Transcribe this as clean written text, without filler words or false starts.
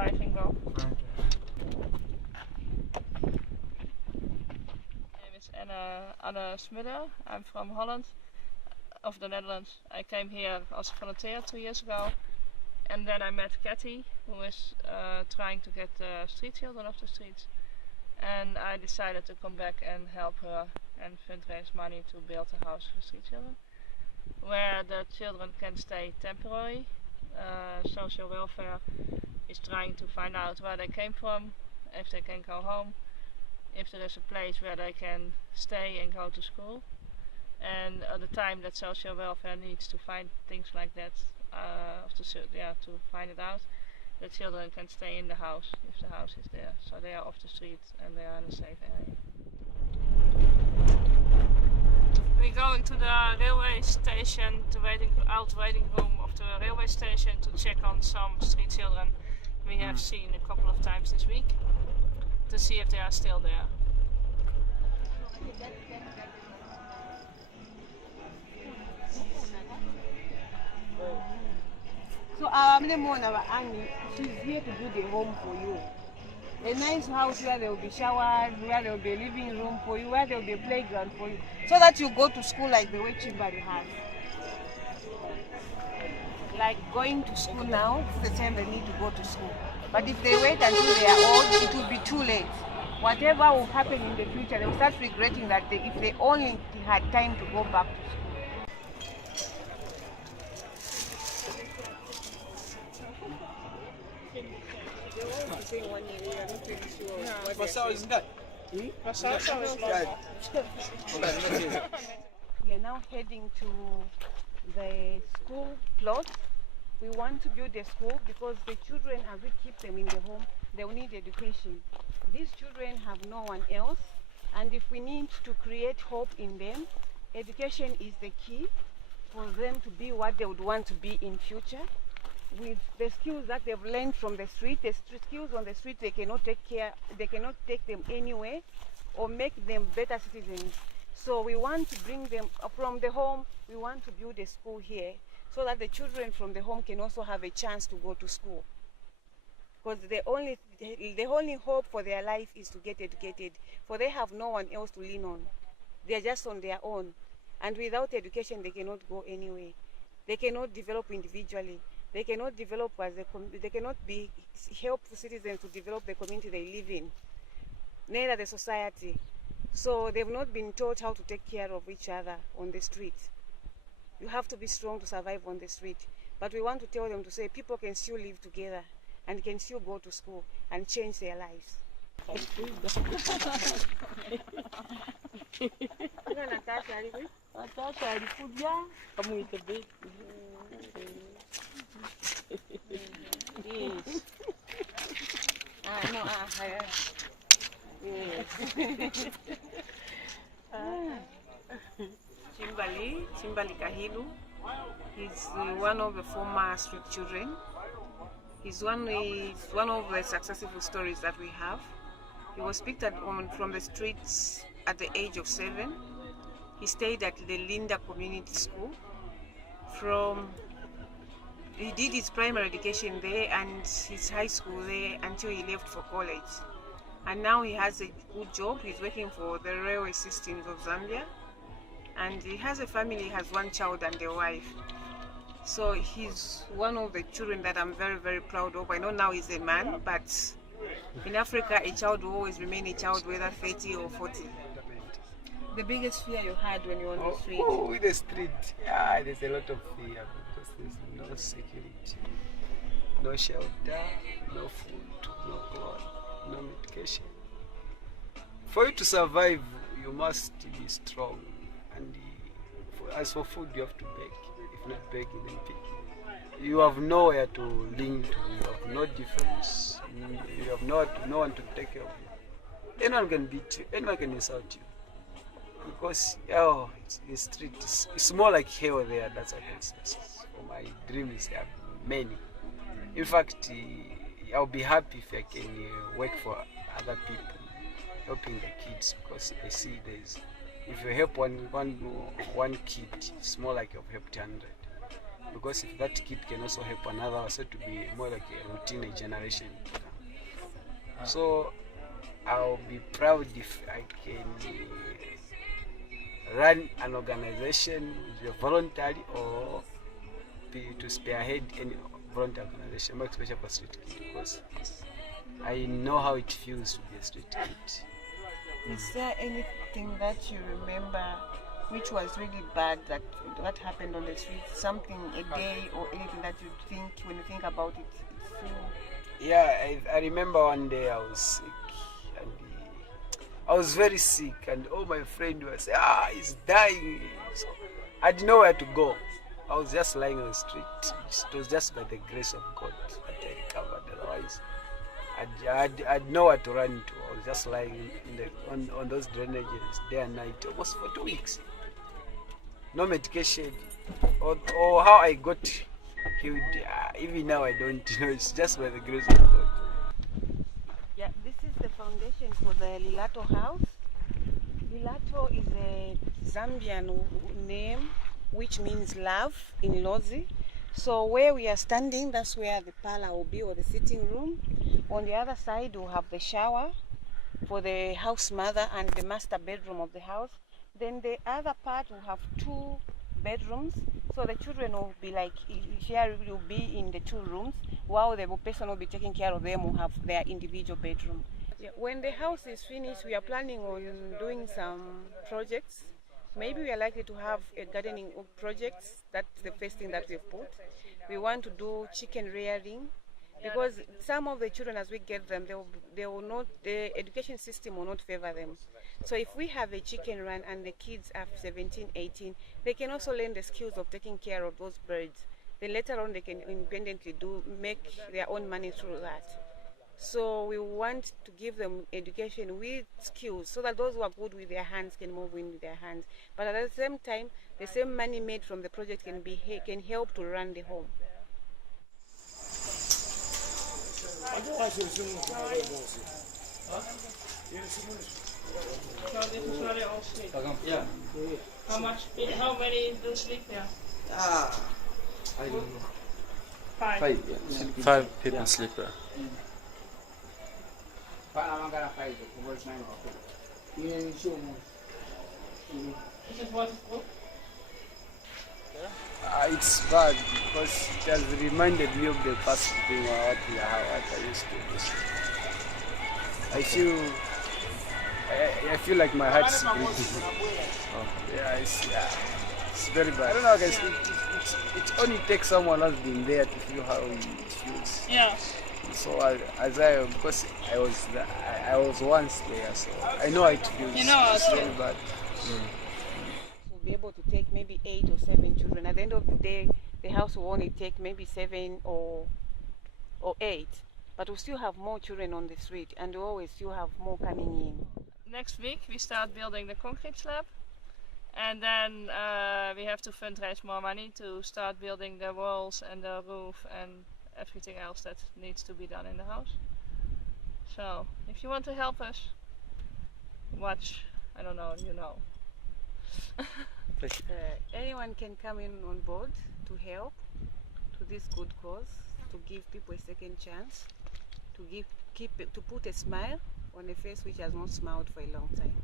driving well. Okay. My name is Anne Smudder. I'm from Holland, of the Netherlands. I came here as a volunteer 2 years ago, and then I met Kathy, who is trying to get street children off the streets, and I decided to come back and help her and fundraise money to build a house for street children, where the children can stay temporary. Social welfare is trying to find out where they came from, if they can go home, if there is a place where they can stay and go to school. And at the time that social welfare needs to find things like that, to find it out, the children can stay in the house if the house is there, so they are off the street and they are in a safe area. We're going to the railway station, to out waiting room of the railway station, to check on some street children we have seen a couple of times this week, to see if they are still there. So our Annie, she's here to do the home for you. A nice house where there will be showers, where there will be a living room for you, where there will be a playground for you, so that you go to school like the way Chimbari has. Like going to school now, it's the time they need to go to school. But if they wait until they are old, it will be too late. Whatever will happen in the future, they will start regretting that if they only had time to go back to school. Isn't that? We are now heading to the school plot. We want to build a school because the children, as we keep them in the home, they will need education. These children have no one else, and if we need to create hope in them, education is the key for them to be what they would want to be in future. With the skills that they've learned from the street skills on the street, they cannot take them anywhere or make them better citizens. So we want to bring them from the home. We want to build a school here so that the children from the home can also have a chance to go to school. Because the only hope for their life is to get educated, for they have no one else to lean on. They are just on their own, and without education they cannot go anywhere. They cannot develop individually. They cannot develop they cannot be helpful citizens to develop the community they live in, neither the society. So they've not been taught how to take care of each other on the street. You have to be strong to survive on the street. But we want to tell them to say people can still live together and can still go to school and change their lives. Chimbali Kahilu. He's one of the former street children. He's one of the successful stories that we have. He was picked up from the streets at the age of 7. He stayed at the Linda Community School. He did his primary education there and his high school there until he left for college. And now he has a good job. He's working for the railway systems of Zambia. And he has a family, he has one child and a wife. So he's one of the children that I'm very, very proud of. I know now he's a man, but in Africa, a child will always remain a child, whether 30 or 40. The biggest fear you had when you were on the street? Oh, in the street, there's a lot of fear because there's no security, no shelter, no food, no clothes, no medication. For you to survive, you must be strong. And as for food, you have to beg. If not beg, then pick. You have nowhere to link to. You have no defense. You have no one to take care of you. Anyone can beat you. Anyone can insult you. Because it's the street. It's more like hell there. That's what I can say. So my dream is there are many. In fact, I'll be happy if I can work for other people, helping the kids, because I see if you help one kid, it's more like you've helped 100. because if that kid can also help another, so to be more like a routine generation. So I'll be proud if I can run an organization voluntarily or to spearhead any voluntary organization, more especially for street kids, because I know how it feels to be a street kid. Is there anything that you remember which was really bad that happened on the street? Something, a day or anything that you think, when you think about it, it's so... Yeah, I remember one day I was sick, and I was very sick, and all my friends were saying, he's dying. So I didn't know where to go. I was just lying on the street. It was just by the grace of God that I recovered. Otherwise, I'd nowhere to run to. I was just lying on those drainages day and night, almost for 2 weeks. No medication, or how I got healed. Even now I don't know. It's just by the grace of God. Yeah, this is the foundation for the Lilato house. Lilato is a Zambian name which means love in Lozi. So where we are standing, that's where the parlor will be, or the sitting room. On the other side, we'll have the shower for the house mother and the master bedroom of the house. Then the other part will have 2 bedrooms. So the children will be like, here will be in the 2 rooms, while the person will be taking care of them will have their individual bedroom. Yeah, when the house is finished, we are planning on doing some projects. Maybe we are likely to have a gardening project. That's the first thing that we've put. We want to do chicken rearing, because some of the children, as we get them, they will not, the education system will not favor them. So if we have a chicken run and the kids are 17, 18, they can also learn the skills of taking care of those birds. Then later on they can independently make their own money through that. So we want to give them education with skills, so that those who are good with their hands can move in with their hands. But at the same time, the same money made from the project can help to run the home. Yeah. How many do sleep here? I don't know. 5. 5, yeah. 5 people sleep there. Is it waterproof? It's bad because it has reminded me of the past thing what I used to do. I feel like my heart's beating. Yeah, it's very bad. I don't know, guys. It only takes someone who's been there to feel how it feels. Yeah. So because I was once there, so I know how it feels. You know how it's it very feels. bad. We'll be able to take maybe 8 or 7 children. At the end of the day, the house will only take maybe 7 or 8. But we'll still have more children on the street, and we'll always still have more coming in. Next week we start building the concrete slab, and then we have to fundraise more money to start building the walls and the roof and everything else that needs to be done in the house. So if you want to help us, watch, I don't know, you know. Anyone can come in on board to help to this good cause, to give people a second chance, to put a smile on a face which has not smiled for a long time.